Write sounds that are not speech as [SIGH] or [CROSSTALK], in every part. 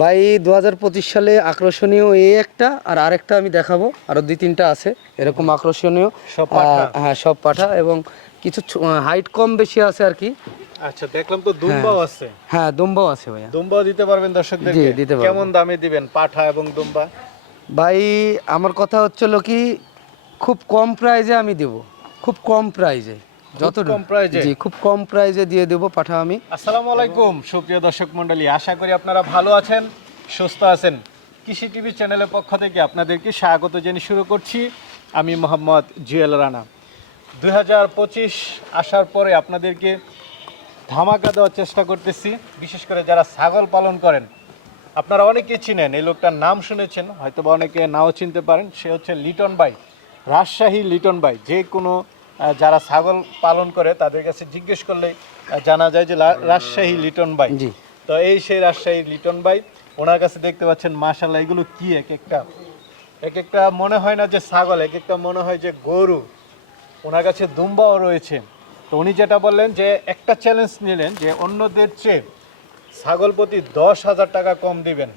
ভাই দু হাজার পঁচিশ সালে আকর্ষণীয় এই একটা আর আরেকটা আমি দেখাবো। আরও দুই তিনটা আছে এরকম আকর্ষণীয়। সব হ্যাঁ সব পাঠা এবং কিছু হাইট কম বেশি আছে আর কি। আচ্ছা দেখলাম তো দুম্বাও আছে। হ্যাঁ দুম্বাও আছে ভাইয়া। দুম্বাও দিতে পারবেন দর্শকদেরকে? দিতে। কেমন দামে দিবেন পাঠা এবং দুম্বা? ভাই আমার কথা হচ্ছিল কি খুব কম প্রাইজে আমি দেব। খুব কম প্রাইজে যত কম price জি খুব কম প্রাইজে দিয়ে দেবো পাঠা আমি। আসসালামু আলাইকুম সুপ্রিয় দর্শক মণ্ডলী আশা করি আপনারা ভালো আছেন সুস্থ আছেন। কৃষি টিভি চ্যানেলের পক্ষ থেকে আপনাদেরকে স্বাগত জানিয়ে শুরু করছি। আমি মোহাম্মদ জুয়েল রানা। দু হাজার পঁচিশ আসার পরে আপনাদেরকে ধামাকা দেওয়ার চেষ্টা করতেছি বিশেষ করে যারা ছাগল পালন করেন। আপনারা অনেকে চিনেন এই লোকটার নাম শুনেছেন হয়তো বা অনেকে নাও চিনতে পারেন সে হচ্ছে লিটন বাই রাজশাহী লিটন বাই। যে কোনো যারা ছাগল পালন করে তাদের কাছে জিজ্ঞেস করলেই আহ, জানা যায় যে রাজশাহী লিটন বাই। জি। তো এই সেই রাজশাহী লিটন বাই ওনার কাছে দেখতে পাচ্ছেন মাশাল্লাহ এগুলো কি এক একটা? এক একটা মনে হয় না যে ছাগল এক একটা মনে হয় যে গরু। ওনার কাছে দুম্বাও রয়েছে। তো উনি যেটা বললেন যে একটা চ্যালেঞ্জ নিলেন যে অন্যদের চেয়ে ছাগল প্রতি দশ হাজার টাকা কম দিবেন।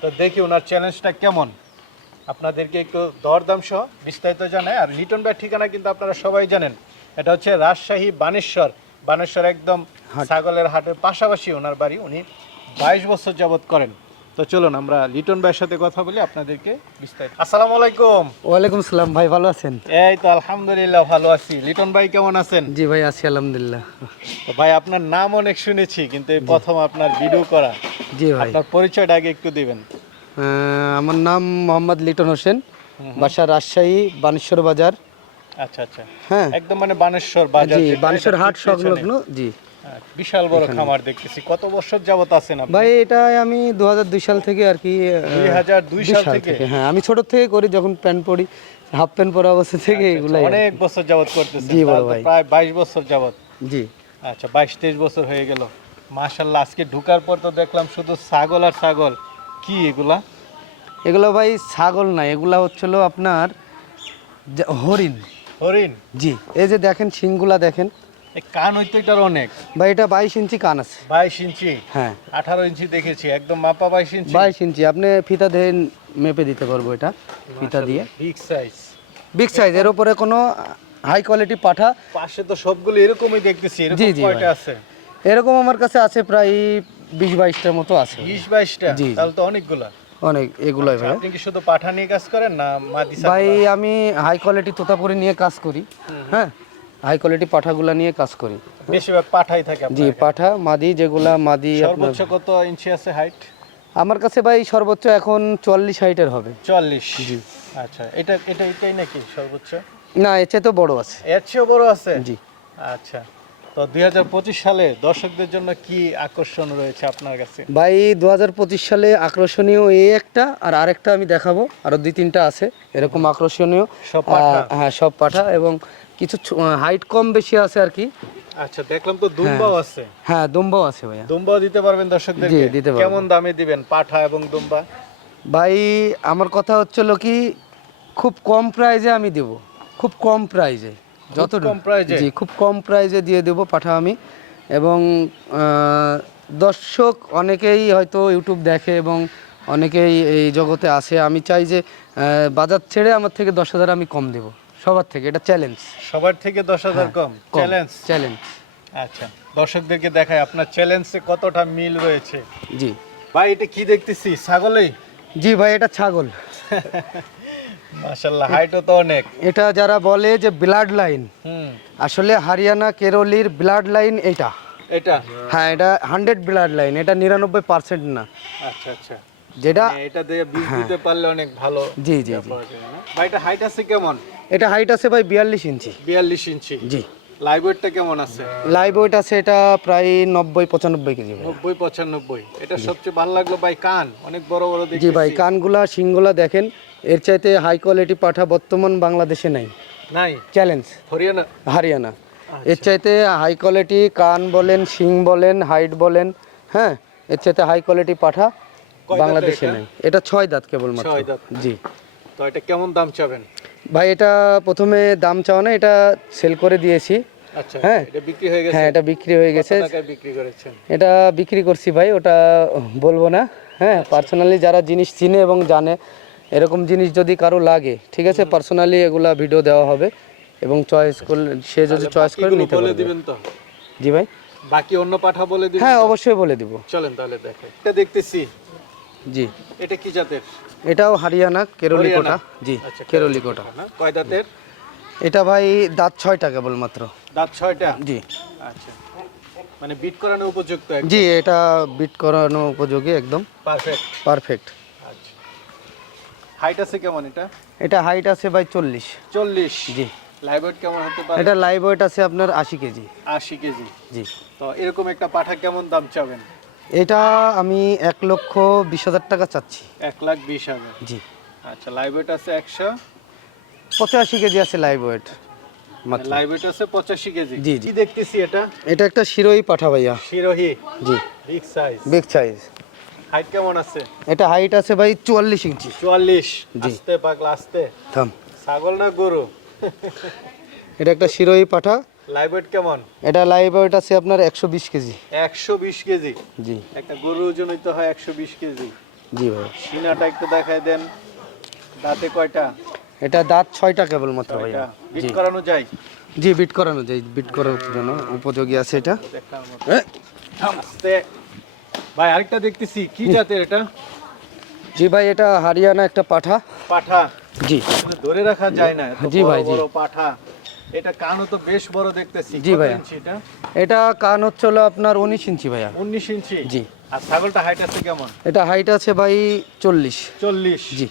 তো দেখি ওনার চ্যালেঞ্জটা কেমন। আপনাদেরকে একটু দরদাম সহ বিস্তারিত জানাই। আর লিটন ভাইয়ের ঠিকানা কিন্তু আপনারা সবাই জানেন। এটা হচ্ছে রাজশাহী বানেশ্বর। বানেশ্বর একদম ছাগলের হাটের পাশাপাশি ওনার বাড়ি। উনি বাইশ বছর যাবৎ করেন। তো চলুন আমরা লিটন ভাইয়ের সাথে কথা বলি আপনাদেরকে বিস্তারিত। আসসালামু আলাইকুম। ওয়ালাইকুম সালাম ভাই ভালো আছেন? এই তো আলহামদুলিল্লাহ ভালো আছি। লিটন ভাই কেমন আছেন? জি ভাই আছি আলহামদুলিল্লাহ। তো ভাই আপনার নাম অনেক শুনেছি কিন্তু এই প্রথম আপনার ভিডিও করা। জি ভাই। আপনার পরিচয়টা আগে একটু দিবেন। আমার নাম মোহাম্মদ লিটন হোসেন বাসা রাজশাহী বানেশ্বর বাজার। আচ্ছা আচ্ছা। হ্যাঁ। একদম মানে বানেশ্বর বাজার জি বানেশ্বর হাট সংলগ্ন জি। বিশাল বড় খামার দেখতেছি। কত বছর যাবত আছেন আপনি? ভাই এটা আমি দু সাল থেকে আর কি 2002 সাল থেকে? হ্যাঁ আমি ছোট থেকে করি যখন প্যান্ট পরি হাফ প্যান্ট পরা অবস্থা থেকে এগুলাই আর কি। অনেক বছর যাবত করতেছেন। জি, বড় ভাই। প্রায় বাইশ বছর যাবত। জি। আচ্ছা বাইশ তেইশ বছর হয়ে গেল। মাশাল্লাহ আজকে ঢুকার পর তো দেখলাম শুধু ছাগল আর ছাগল। কি এগুলা? এগুলো ভাই ছাগল না এগুলা হচ্ছিল আপনার যে হরিণ। হরিণ? জি এই যে দেখেন শিংগুলা দেখেন। কান হইতো এটার অনেক। ভাই এটা বাইশ ইঞ্চি কান আছে। বাইশ ইঞ্চি? হ্যাঁ। আঠারো ইঞ্চি দেখেছি একদম মাপা বাইশ ইঞ্চি। বাইশ ইঞ্চি আপনি ফিতা দিয়ে মেপে দিতে পারব এটা ফিতা দিয়ে। বিগ সাইজ বিগ সাইজ এর উপরে কোনো হাই কোয়ালিটি পাঠা। পাশে তো সবগুলো এরকমই দেখতেছি এরকম জি, জি, কয়টা ভাই। আছে? এরকম আমার কাছে আছে প্রায় বিশ বাইশটার মতো আছে। বিশ বাইশটা? জি। তাহলে তো অনেকগুলা। অনেক এগুলোই ভাই আপনি কি শুধু পাঠা নিয়ে কাজ করেন না মাদিসা ভাই আমি হাই কোয়ালিটি তোতাপুরি নিয়ে কাজ করি হ্যাঁ? হাই কোয়ালিটি পাঠাগুলা নিয়ে কাজ করি। বেশিরভাগ পাঠাই থাকে জি পাঠা মাদি যেগুলা মাদি সর্বোচ্চ কত ইঞ্চি আছে হাইট আমার কাছে ভাই সর্বোচ্চ এখন চুয়াল্লিশ হাইটের হবে। চুয়াল্লিশ জি। আচ্ছা এটা এটা এটাই নাকি সর্বোচ্চ? না এর চেয়ে তো বড় আছে। এর চেয়েও বড় আছে? জি। আচ্ছা। তো দুই সালে দর্শকদের জন্য কি আকর্ষণ রয়েছে আপনার কাছে? ভাই দুহাজার পঁচিশ সালে আকর্ষণীয় এই একটা আর আরেকটা আমি দেখাবো। আরও দুই তিনটা আছে এরকম আকর্ষণীয়। সব? হ্যাঁ সব পাঠা এবং কিছু হাইট কম বেশি আছে আর কি। আচ্ছা দেখলাম তো দুম্বাও আছে। হ্যাঁ দুম্বাও আছে ভাইয়া। দুম্বাও দিতে পারবেন দর্শকদেরকে? দিতে। কেমন দামে দিবেন পাঠা এবং দুম্বা? ভাই আমার কথা হচ্ছিল কি খুব কম প্রাইজে আমি দেব। খুব কম প্রাইজে যত কম এ? জি খুব কম প্রাইজে দিয়ে দেবো পাঠা আমি। এবং দর্শক অনেকেই হয়তো ইউটিউব দেখে এবং অনেকেই এই জগতে আসে। আমি চাই যে বাজার ছেড়ে আমার থেকে দশ হাজার আমি কম দেব। সবার থেকে এটা চ্যালেঞ্জ সবার থেকে দশ হাজার কম? চ্যালেঞ্জ চ্যালেঞ্জ আচ্ছা দর্শকদেরকে দেখায় আপনার চ্যালেঞ্জে কতটা মিল রয়েছে? জি। ভাই এটা কি দেখতেছি ছাগলেই? জি ভাই এটা ছাগল। [LAUGHS] মাশাল্লাহ হাইটও তো অনেক। এটা যারা বলে যে ব্লাড লাইন আসলে হরিয়ানা কেরলির ব্লাড লাইন এটা। এটা? হ্যাঁ এটা হান্ড্রেড ব্লাড লাইন এটা নিরানব্বই পার্সেন্ট না। আচ্ছা আচ্ছা। যেটা মানে এটা দিয়ে বীজ দিতে পারলে অনেক ভালো জি জি? ভাই এটা হাইট আছে কেমন? এটা হাইট আছে ভাই বিয়াল্লিশ ইঞ্চি। বিয়াল্লিশ ইঞ্চি। জি। লাইভ ওয়েটটা কেমন আছে? লাইভ ওয়েট আছে এটা প্রায় নব্বই পঁচানব্বই কেজি নব্বই পঁচানব্বই এটা সবচেয়ে ভালো লাগল ভাই কান। অনেক বড় বড় জি ভাই কানগুলা শিংগুলা দেখেন এর চাইতে হাই কোয়ালিটি পাঠা বর্তমান বাংলাদেশে নাই। নাই? চ্যালেঞ্জ হরিয়ানা? হারিয়ানা। এর চাইতে হাই কোয়ালিটি কান বলেন শিং বলেন হাইট বলেন হ্যাঁ এর চাইতে হাই কোয়ালিটি পাঠা বাংলাদেশে? নেই। এটা ছয় দাঁত কেবলমাত্র। ছয় দাঁত। জি। তো এটা কেমন দাম চাবেন? ভাই এটা প্রথমে দাম চাও না এটা সেল করে দিয়েছি। আচ্ছা হ্যাঁ। এটা বিক্রি হয়ে গেছে? হ্যাঁ এটা বিক্রি হয়ে এটা করছি ভাই ওটা বলব না। হ্যাঁ পার্সোনালি যারা জিনিস চিনে এবং জানে এরকম জিনিস যদি কারও লাগে ঠিক আছে? পার্সোনালি এগুলা ভিডিও দেওয়া হবে এবং চয়েস করলে সে যদি চয়েস করে নিতে বলে দিবেন তো? জি ভাই। বাকি অন্য পাঠা বলে দিবেন হ্যাঁ অবশ্যই বলে দিব। চলেন তাহলে দেখে। এটা দেখতেছি। জি। এটা কি জাতের? এটাও হারিয়ানা কেরলি কোটা। জি আচ্ছা, কেরলি কোটা। কয় দাঁতের? এটা ভাই দাঁত ছয়টা কেবলমাত্র দাঁত ছয়টা? জি। আচ্ছা। মানে বিট করানো উপযুক্ত জি এটা বিট করানো উপযোগী একদম। পারফেক্ট পারফেক্ট আচ্ছা হাইট আছে কেমন এটা? এটা হাইট আছে ভাই চল্লিশ। চল্লিশ। জি। লাইভওয়েট কেমন হতে পারে? এটা লাইভওয়েট আছে আপনার আশি কেজি। আশি কেজি। জি। তো এরকম একটা পাঠা কেমন দাম চাবেন? এটা আমি এক লক্ষ বিশ হাজার টাকা চাচ্ছি। এক লাখ বিশ হাজার। জি। আচ্ছা লাইভওয়েট আছে একশো? পঁচাশি কেজি আছে লাইভ ওয়েট মাত্র আছে পঁচাশি কেজি। জি, জি। দেখতেছি এটা? এটা একটা শিরোই পাঠা ভাইয়া। শিরোহি। জি। Big size big size height কেমন আছে? এটা হাইট আছে ভাই চুয়াল্লিশ ইঞ্চি। চুয়াল্লিশ। আস্তে পাগলা আস্তে। থাম। ছাগল না গরু? এটা একটা শিরোই পাঠা। লাইভ ওয়েট কেমন? এটা লাইভ ওয়েট আছে আপনার একশো বিশ কেজি। একশো বিশ কেজি? জি। একটা গরু ওজন হইতে হয় একশো বিশ কেজি। জি ভাই। সিনাটা একটু দেখাই দেন। দাঁতে কয়টা? এটা দাঁত ছয়টা কেবলমাত্র ছয়টা। ভাইয়া বিট করানো যায়? জি বিট করানো যায়। বিট করার জন্য উপযোগী আছে এটা। এ, আস্তে। ভাই আরেকটা দেখতেছি। কি জাতের এটা? জি ভাই এটা হারিয়ানা একটা পাঠা। পাঠা? জি। ধরে রাখা যায় না জি ভাই, জি। পাঠা। এটা কানও তো বেশ বড় দেখতেছি। জি। ইঞ্চি এটা? এটা কান হচ্ছে হলো আপনার উনিশ ইঞ্চি ভাইয়া। উনিশ ইঞ্চি? জি। আর ছাগলটা হাইট আছে কেমন? এটা হাইট আছে ভাই চল্লিশ। চল্লিশ? জি।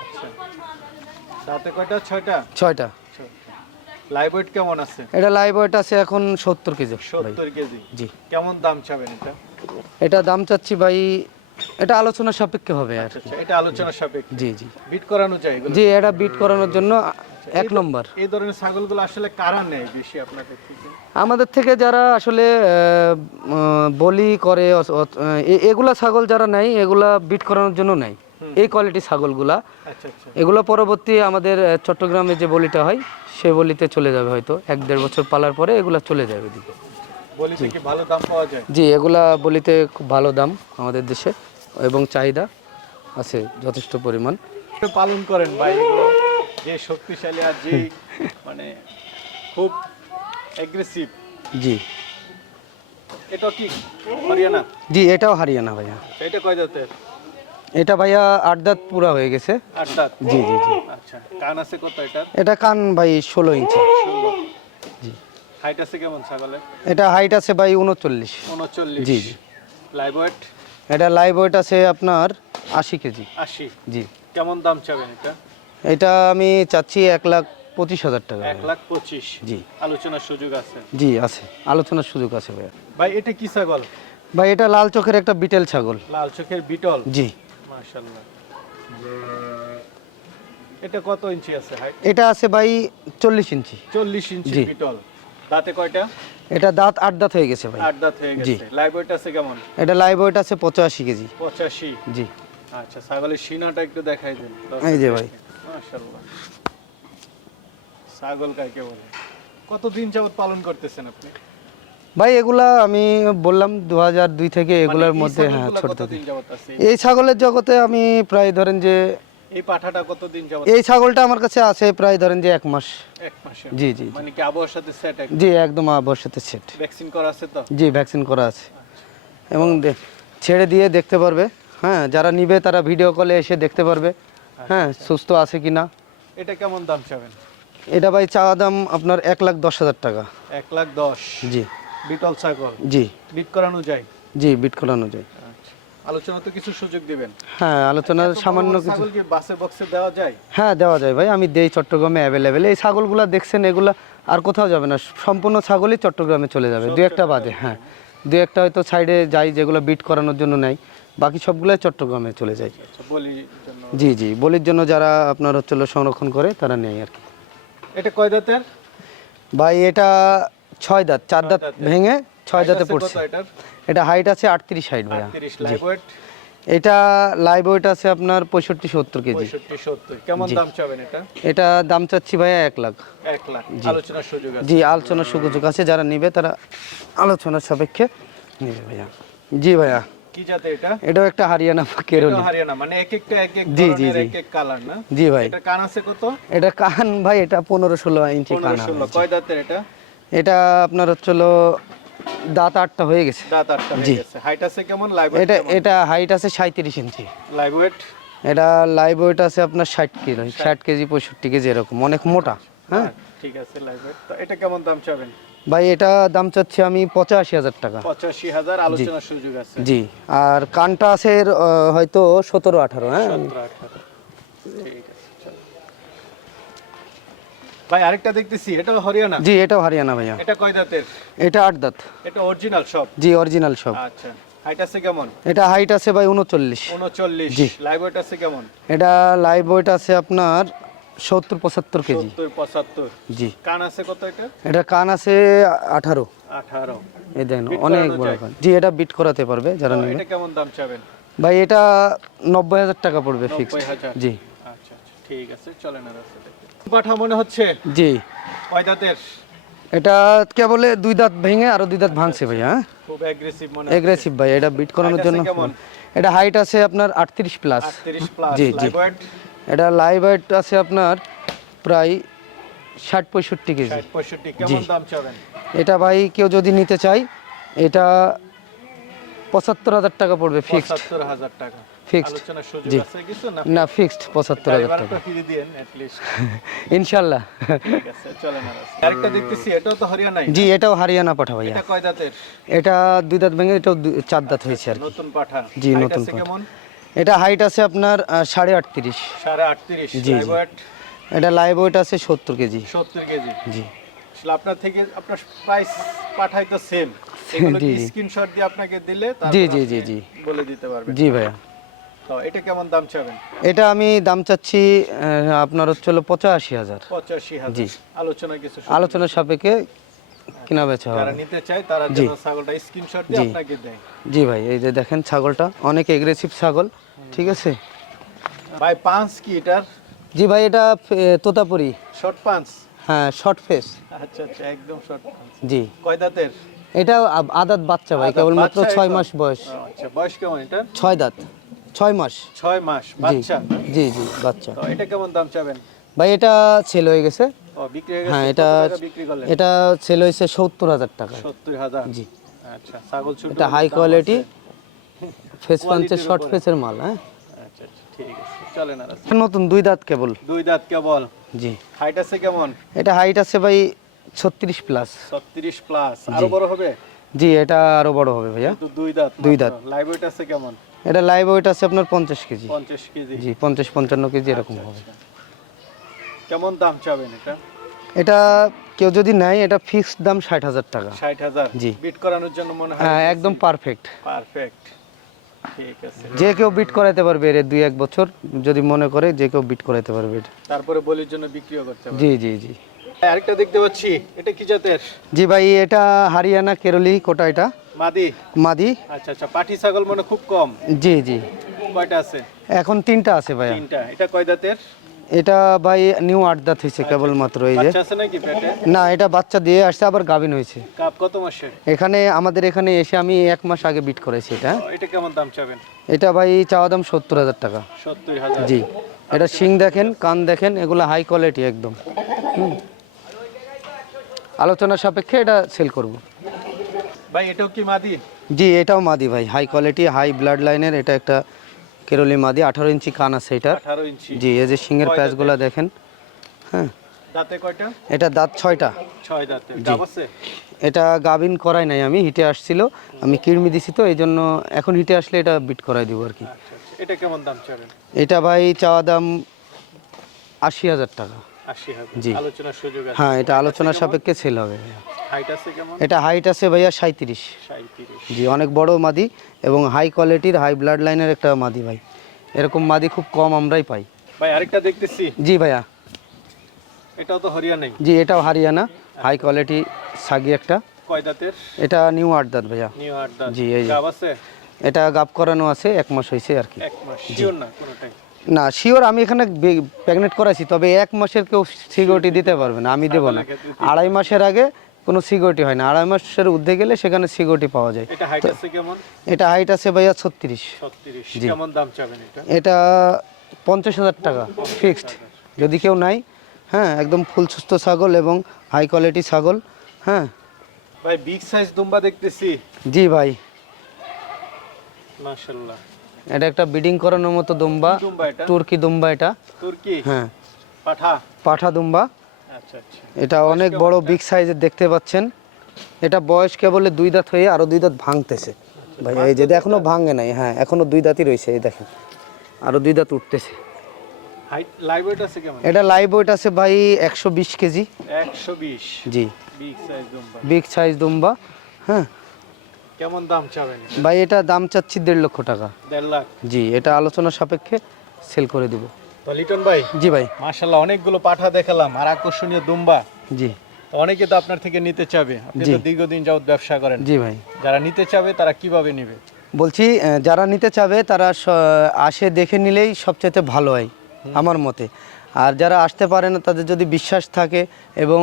আচ্ছা। দাঁতে কয়টা? ছয়টা? ছয়টা। লাইভ কেমন আছে? এটা লাইভ আছে এখন সত্তর কেজি সত্তর কেজি। জি। কেমন দাম চাবেন এটা? এটা দাম চাচ্ছি ভাই এটা আলোচনা সাপেক্ষে হবে আর আচ্ছা আচ্ছা এটা আলোচনা সাপেক্ষে। জি জি। বিট করানো যায় জি এটা বিট করানোর জন্য এক নম্বর। এই ধরনের ছাগলগুলো আসলে কারা নেয় বেশি আপনাদের থেকে? আমাদের থেকে যারা আসলে বলি করে এগুলা ছাগল যারা নেয় এগুলা বিট করানোর জন্য নেয়। এই কোয়ালিটি ছাগলগুলা। আচ্ছা আচ্ছা। এগুলো পরবর্তী আমাদের চট্টগ্রামে যে বলিটা হয় সে বলিতে চলে যাবে হয়তো। এক দেড় বছর পালার পরে এগুলা চলে যাবে দিকে বলিতে কি ভালো দাম পাওয়া যায়? জি এগুলা বলিতে খুব ভালো দাম আমাদের দেশে এবং চাহিদা আছে যথেষ্ট পরিমাণ। পালন করেন ভাই যে শক্তিশালী আর যে [LAUGHS] মানে খুব অ্যাগ্রেসিভ জি। এটা কি হরিয়ানা? জি এটাও হারিয়ানা ভাইয়া। এটা কয় জাতের? এটা ভাইয়া আট দাঁত পুরা হয়ে গেছে। আট দাঁত? জি জি জি। আচ্ছা কান আছে কত এটা এটা কান ভাই ষোলো ইঞ্চি। হাইট আছে কেমন ছাগলের? এটা হাইট আছে ভাই উনচল্লিশ। উনচল্লিশ। জি, জি। লাইভ ওয়েট এটা লাইভ ওয়েট আছে আপনার আশি কেজি। আশি? জি। কেমন দাম চাবেন এটা? এটা আমি চাচ্ছি এক লাখ পঁচিশ হাজার টাকা। এক লাখ পঁচিশ। জি। আলোচনার সুযোগ আছে? জি আছে। আলোচনার সুযোগ আছে ভাইয়া। ভাই এটা কি ছাগল? ভাই এটা লাল চোখের একটা বিটেল ছাগল। লাল চোখের বিটল? জি। মাশাআল্লাহ। এটা কত ইঞ্চি আছে হাইট এটা আছে ভাই চল্লিশ ইঞ্চি। চল্লিশ ইঞ্চি। বিটল। দাঁতে কয়টা? এটা দাঁত আট দাঁত হয়ে গেছে ভাই। আট দাঁত হয়ে গেছে। লাইভ ওয়েট আছে কেমন? এটা লাইভ ওয়েট আছে পঁচাশি কেজি। পঁচাশি? জি। আচ্ছা ছাগলের সিনাটা একটু দেখাই দেন। এই যে ভাই। মাশাআল্লাহ। ছাগল কাকে বলে? কতদিন যাবত পালন করতেছেন আপনি? ভাই এগুলা আমি বললাম দু হাজার দুই থেকে এগুলার মানে মধ্যে হ্যাঁ ছোট এই ছাগলের জগতে আমি প্রায় ধরেন যে এই পাঠাটা কতদিন যাবত? এই ছাগলটা আমার কাছে আছে প্রায় ধরেন যে এক মাস। এক মাসে। জি জি মানে কি আবহাওয়ার সাথে সেট জি একদম আবার সাথে সেট ভ্যাকসিন করা আছে তো? জি ভ্যাকসিন করা আছে। এবং ছেড়ে দিয়ে দেখতে পারবে। হ্যাঁ যারা নিবে তারা ভিডিও কলে এসে দেখতে পারবে। হ্যাঁ সুস্থ আছে কি না এটা কেমন দাম চাবেন? এটা ভাই চাওয়া দাম আপনার এক লাখ দশ হাজার টাকা। এক লাখ দশ? জি। বিটল ছাগল? জি। বিট করানো যায়? জি বিট করানো যায়। আচ্ছা আলোচনা তো কিছু সুযোগ দিবেন। হ্যাঁ আলোচনার সামান্য কিছু ছাগল কি বাসে বক্সে দেওয়া যায়? হ্যাঁ দেওয়া যায় ভাই আমি দেই চট্টগ্রামে অ্যাভেলেবেল এই ছাগলগুলো দেখছেন এগুলা আর কোথাও যাবে না। সম্পূর্ণ ছাগলই চট্টগ্রামে চলে যাবে। দু একটা বাদে হ্যাঁ। দু একটা হয়তো সাইডে যাই যেগুলো বিট করানোর জন্য নেয় বাকি সবগুলোই চট্টগ্রামে চলে যায়। আচ্ছা বলি জি জি বলির জন্য যারা আপনার হচ্ছে সংরক্ষণ করে তারা নেয় আর কি। এটা কয় দাঁতের? ভাই এটা ছয় দাঁত চার দাঁত ভেঙে ছয় দাঁতে পড়ছে। এটা হাইট আছে আটত্রিশ হাইট ভাইয়া। 38 লাইভ ওয়েট এটা লাইভ ওয়েট আছে আপনার পঁয়ষট্টি সত্তর কেজি। 65 70 কেমন দাম চাবেন এটা? এটা দাম চাচ্ছি ভাইয়া এক লাখ। 1 লাখ। আলোচনার সুযোগ আছে। জি আলোচনার সুযোগ আছে। যারা নিবে তারা আলোচনার সাপেক্ষে নিবে ভাইয়া। জি ভাইয়া। কি জাতের এটা? এটাও একটা হারিয়ানা কেরলি হরিয়ানা মানে এক একটা এক এক জি, জি, এক এক কালার না? জি ভাই। এটা কান আছে কত? এটা কান ভাই এটা পনেরো ষোলো ইঞ্চি কান পনেরো ষোলো। কয় দাঁতের এটা? এটা আপনার হচ্ছিল দাঁত আটটা হয়ে গেছে। দাঁত আটটা জি। হয়ে গেছে। হাইট আছে কেমন? লাইভ এটা এটা হাইট আছে সাঁত্রিশ ইঞ্চি লাইভ ওয়েট এটা লাইভ ওয়েট আছে আপনার ষাট কেজি ষাট। কেজি পঁয়ষট্টি কেজি এরকম। অনেক মোটা। হ্যাঁ? ঠিক আছে লাইভ ওয়েট তো এটা কেমন দাম চাবেন? ভাই এটা দাম চাচ্ছি আমি পঁচাশি হাজার টাকা। পঁচাশি হাজার আলোচনার সুযোগ আছে। জি। আর কানটা আছে হয়তো সতেরো আঠারো হ্যাঁ সতেরো, আঠারো। ঠিক আছে, চলো। ভাই আরেকটা দেখতেছি এটা হরিয়ানা? জি এটাও হারিয়ানা ভাইয়া। এটা কয় দাঁতের? এটা আট দাঁত। এটা অরিজিনাল সব? জি অরিজিনাল সব। আচ্ছা হাইট আছে কেমন? এটা হাইট আছে ভাই উনচল্লিশ। উনচল্লিশ। জি। লাইভ ওয়েট আছে কেমন? এটা লাইভ ওয়েট আছে আপনার সত্তর পঁচাত্তর কেজি। সত্তর পঁচাত্তর। জি। কান আছে কত এটা? এটা কান আছে আঠারো। আঠারো। এই দেখেন অনেক বড় কান। জি এটা বিট করাতে পারবে যারা নেবে। এটা কেমন দাম চাবেন? ভাই এটা নব্বই হাজার টাকা পড়বে ফিক্সড জি। ঠিক আছে চলেন আর। পাঠা মনে হচ্ছে জি। কয় দাঁতের? এটা কেবলে দুই দাঁত ভেঙে আরও দুই দাঁত ভাঙছে ভাই হ্যাঁ? খুব অ্যাগ্রেসিভ মনে এগ্রেসিভ ভাই এটা বিট করানোর জন্য। এটা হাইট আছে আপনার আটত্রিশ প্লাস আটত্রিশ প্লাস জি, জি। এটা লাইভ হাইট আছে আপনার প্রায় ষাট পঁয়ষট্টি কেজি। ষাট পঁয়ষট্টি কেমন দাম চাবেন? এটা ভাই কেউ যদি নিতে চায় এটা পঁচাত্তর হাজার টাকা পড়বে ফিক্সড পঁচাত্তর হাজার টাকা। সুযোগ জি। না? ফিক্সড পঁচাত্তর হাজার টাকা। [LAUGHS] ইনশাল্লাহ। জি এটাও হারিয়ানা পাঠা ভাইয়া। এটা দুই দাঁত ভেঙে এটাও চার দাঁত হয়েছে আর নতুন পাঠা। জি, নতুন পাঠা। এটা হাইট আছে আপনার সাড়ে আটত্রিশ। সাড়ে আটত্রিশ। জি, এটা লাইভ ওয়েট আছে সত্তর কেজি। সত্তর কেজি। জি। আপনার থেকে আপনার প্রাইস পাঠাই তো সেম [LAUGHS] এগুলো স্ক্রিনশট দিয়ে আপনাকে দিলে জি, জি, জি, জি। বলে দিতে পারবেন। জি ভাইয়া। তো এটা কেমন দাম চাবেন? এটা আমি দাম চাচ্ছি আপনার হচ্ছে হলো পঁচাশি হাজার। পঁচাশি জি। আলোচনা কিছু আলোচনার সাপেক্ষে কিনা বেচা যারা হবে নিতে চায় তারা। যেন ছাগলটা স্ক্রিনশট দিয়ে আপনাকে দেয়। জি ভাই এই যে দেখেন ছাগলটা অনেক এগ্রেসিভ ছাগল ঠিক আছে? ভাই পাঁচ কি এটার? জি ভাই এটা তোতাপুরি। শর্ট পাঁচ হ্যাঁ শর্ট ফেস আচ্ছা আচ্ছা একদম শর্ট জি। কয় দাঁতের? এটা আদাত বাচ্চা ভাই কেবলমাত্র ছয় মাস বয়স। আচ্ছা বয়স কেমন এটা ছয় দাঁত। ছয় মাস। ছয় মাস জি। বাচ্চা? জি জি বাচ্চা। এটা কেমন দাম চাবেন? ভাই এটা সেল হয়ে গেছে। হয়ে এটা এটা সেল হয়েছে সত্তর হাজার টাকা। সত্তর হাজার? জি। আচ্ছা ছাগল এটা হাই কোয়ালিটি ফেস পাঞ্চের শর্ট ফেসের মাল হ্যাঁ? আচ্ছা আচ্ছা। নতুন দুই দাঁত কেবল। দুই দাঁত কেবল? জি। হাইট আছে কেমন? এটা হাইট আছে ভাই ছত্রিশ প্লাস ছত্রিশ প্লাস আরও বড় হবে? জি এটা আরও বড় হবে ভাইয়া। দুই দাঁত দুই দাঁত। লাইভ ওয়েট আছে কেমন? এটা লাইভ ওয়েট আছে আপনার পঞ্চাশ কেজি। পঞ্চাশ কেজি। জি পঞ্চাশ পঞ্চান্ন কেজি এরকম হবে। কেমন দাম চাবেন এটা? এটা কেউ যদি নেয় এটা ফিক্সড দাম ষাট হাজার টাকা। ষাট হাজার? জি। বিট করানোর জন্য মনে হয় হ্যাঁ একদম পারফেক্ট পারফেক্ট ঠিক আছে। যে কেউ বিট করাতে পারবে এর দুই এক বছর যদি মনে করে যে কেউ বিট করাতে পারবে তারপরে বলির জন্য বিক্রিও করতে হবে জি জি জি। আরেকটা দেখতে পাচ্ছি এটা কি জাতের? জি ভাই এটা হারিয়ানা কেরলি কোটা এটা। মাদি? মাদি। আচ্ছা আচ্ছা পাটি ছাগল মানে খুব কম। জি জি। কয়টা আছে? এখন তিনটা আছে তিনটা। এটা কয় দাঁতের? এটা ভাই নিউ আট দাঁত হয়েছে কেবলমাত্র এই যে। না এটা বাচ্চা দিয়ে আসছে আবার গাভিন হয়েছে কত মাসের? এখানে আমাদের এখানে এসে আমি এক মাস আগে বিট করেছি এটা। এটা কেমন দাম চাবেন? এটা ভাই চাওয়া দাম সত্তর হাজার টাকা। সত্তর হাজার। জি। এটা শিং দেখেন কান দেখেন এগুলো হাই কোয়ালিটি একদম। হুম। আলোচনার সাপেক্ষে এটা সেল করব। ভাই এটাও কি মাদি? জি এটাও মাদি ভাই। হাই কোয়ালিটি হাই ব্লাড লাইনের এটা একটা কেরলি মাদি আঠারো ইঞ্চি কান আছে ইঞ্চি। জি এই যে কয় প্যাচগুলো দেখেন। হ্যাঁ। দাঁতে কয়টা? এটা দাঁত ছয়টা। ছয় দাঁতে। এটা গাভিন করাই নাই আমি হিটে আসছিল। আমি কিরমি দিছি তো এই জন্য এখন হিটে আসলে এটা বিট করাই দিব আর কি। আচ্ছা আচ্ছা। এটা কেমন দাম চাবেন? এটা ভাই চাওয়া দাম আশি হাজার টাকা। জি। আলোচনার সুযোগ আছে। হ্যাঁ এটা আলোচনার সাপেক্ষে সেল হবে। হাইট আছে কেমন? এটা হাইট আছে ভাইয়া সাঁত্রিশ সাঁত্রিশ জি অনেক বড় মাদি এবং হাই কোয়ালিটির হাই ব্লাড লাইনের একটা মাদি ভাই। এরকম মাদি খুব কম আমরাই পাই। ভাই আরেকটা দেখতেছি। জি ভাইয়া। এটাও তো হরিয়ানাই জি এটাও হারিয়ানা। হাই কোয়ালিটি সাগি একটা। কয় দাঁতের? এটা নিউ আট দাঁত ভাইয়া। নিউ আট দাঁত। জি, এই গাব আছে? এটা গাপ করানো আছে এক মাস হয়েছে আর কি। এক মাস শিওর না কোনোটাই? না শিওর আমি এখানে প্রেগনেন্ট করাইছি তবে এক মাসের কেউ সিকিউরিটি দিতে পারবে না আমি দেবো না। আড়াই মাসের আগে কোনো সিকিউরিটি হয় না আড়াই মাসের ঊর্ধ্বে গেলে সেখানে সিকিউরিটি পাওয়া যায়। এটা হাইট আছে ভাইয়া ছত্রিশ। এটা? পঞ্চাশ হাজার টাকা ফিক্সড যদি কেউ নাই হ্যাঁ একদম ফুল সুস্থ ছাগল এবং হাই কোয়ালিটি ছাগল হ্যাঁ। ভাই বিগ সাইজ দুম্বা দেখতেছি। জি ভাই। মাশাল্লাহ। এটা একটা বিডিং করানোর মতো দুম্বা। তুর্কি দুম্বা এটা। তুর্কি? হ্যাঁ। পাঠা? পাঠা দুম্বা। আচ্ছা আচ্ছা। এটা অনেক বড় বিগ সাইজের দেখতে পাচ্ছেন। এটা বয়স কেবলে দুই দাঁত হয়ে আরও দুই দাঁত ভাঙতেছে। ভাই এই যে এখনও ভাঙে নাই। হ্যাঁ এখনও দুই দাঁতই রয়েছে এই দেখেন। আরও দুই দাঁত উঠতেছে। এটা লাইভ ওয়েট আছে ভাই একশো বিশ কেজি। একশো বিশ। জি। বিগ সাইজ দুম্বা। বিগ সাইজ দুম্বা। হ্যাঁ। কেমন দাম চাবেন? ভাই এটা দাম চাচ্ছি দেড় লক্ষ টাকা। দেড় লাখ? জি এটা আলোচনা সাপেক্ষে সেল করে দিব। তো লিটন ভাই জি ভাই। মাশাল্লাহ অনেকগুলো পাঠা দেখালাম আর আকর্ষণীয় দুম্বা। জি। তো অনেকে তো আপনার থেকে নিতে চাবে। আপনি তো দীর্ঘদিন যাবত ব্যবসা করেন। জি ভাই। যারা নিতে চাবে তারা কীভাবে নেবে? বলছি যারা নিতে চাবে তারা আসে দেখে নিলেই সবচেয়ে ভালো হয় আমার মতে। আর যারা আসতে পারে না তাদের যদি বিশ্বাস থাকে এবং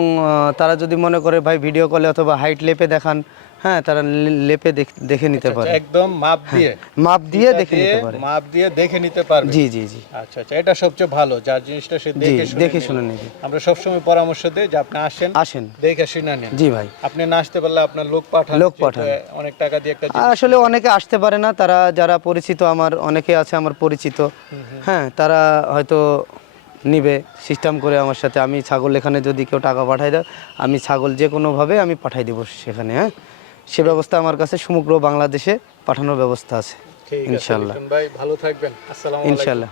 তারা যদি মনে করে ভাই ভিডিও কলে অথবা হাইট লেপে দেখান হ্যাঁ তারা লেপে দেখে নিতে পারে। একদম মাপ দিয়ে। মাপ দিয়ে দেখে নিতে পারে। মাপ দিয়ে দেখে নিতে পারবে। জি জি জি। আচ্ছা আচ্ছা এটা সবচেয়ে ভালো যার জিনিসটা সে দেখে শুনে দেখে শুনে নেবে। আমরা সবসময় পরামর্শ দিই যে আপনি আসেন আসেন। দেখে শুনে নেন। জি ভাই। আপনি না আসতে পারলে আপনার লোক পাঠান লোক পাঠান। অনেক টাকা দিয়ে একটা আসলে অনেকে আসতে পারে না তারা যারা পরিচিত আমার অনেকে আছে আমার পরিচিত। হ্যাঁ তারা হয়তো নিবে সিস্টেম করে আমার সাথে। আমি ছাগল এখানে যদি কেউ টাকা পাঠায় দেয় আমি ছাগল যে কোনোভাবে আমি পাঠাই দেবো সেখানে হ্যাঁ? সে ব্যবস্থা আমার কাছে সমগ্র বাংলাদেশে পাঠানোর ব্যবস্থা আছে। ইনশাল্লাহ। ভাই ভালো থাকবেন। ইনশাল্লাহ